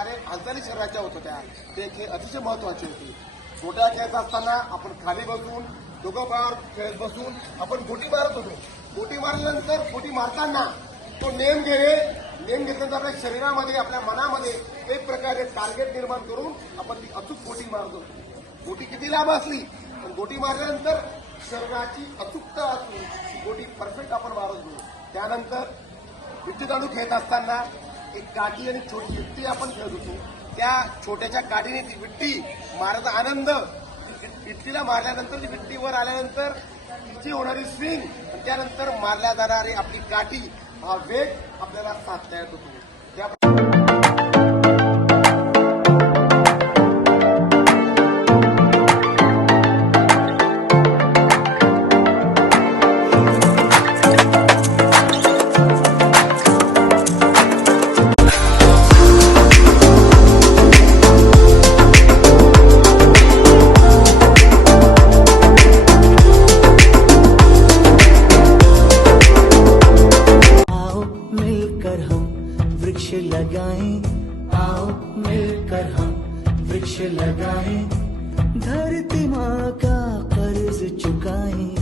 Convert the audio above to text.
प्रकारे हालचाली शरीराच्या होत होत्या ते खेळ अतिशय महत्वाचे होते. गोट्या खेळत असताना आपण खाली बसून दोघं बार खेळत बसून आपण गोटी मारत होतो. गोटी मारल्यानंतर गोटी मारताना तो नेम घेतल्यानंतर आपल्या शरीरामध्ये आपल्या मनामध्ये एक प्रकारे टार्गेट निर्माण करून आपण ती अचूक गोटी मारत होतो. गोटी किती लांब असली पण गोटी मारल्यानंतर शरीराची अचूकता असली गोटी परफेक्ट आपण मारत होतो. त्यानंतर विट्टीदांडू खेळत असताना एक काठी आणि छोटी विट्टी आपण खेळत होतो. त्या छोट्याच्या काठीने ती विट्टी मारायचा आनंद, विट्टीला मारल्यानंतर ती विट्टीवर आल्यानंतर तिची होणारी स्विंग आणि त्यानंतर मारल्या जाणारी आपली काठी हा वेग आपल्याला साधता येत होतो. वृक्ष लगाएं, आओ मिलकर हम वृक्ष लगाएं, धरती माँ का कर्ज चुकाएं.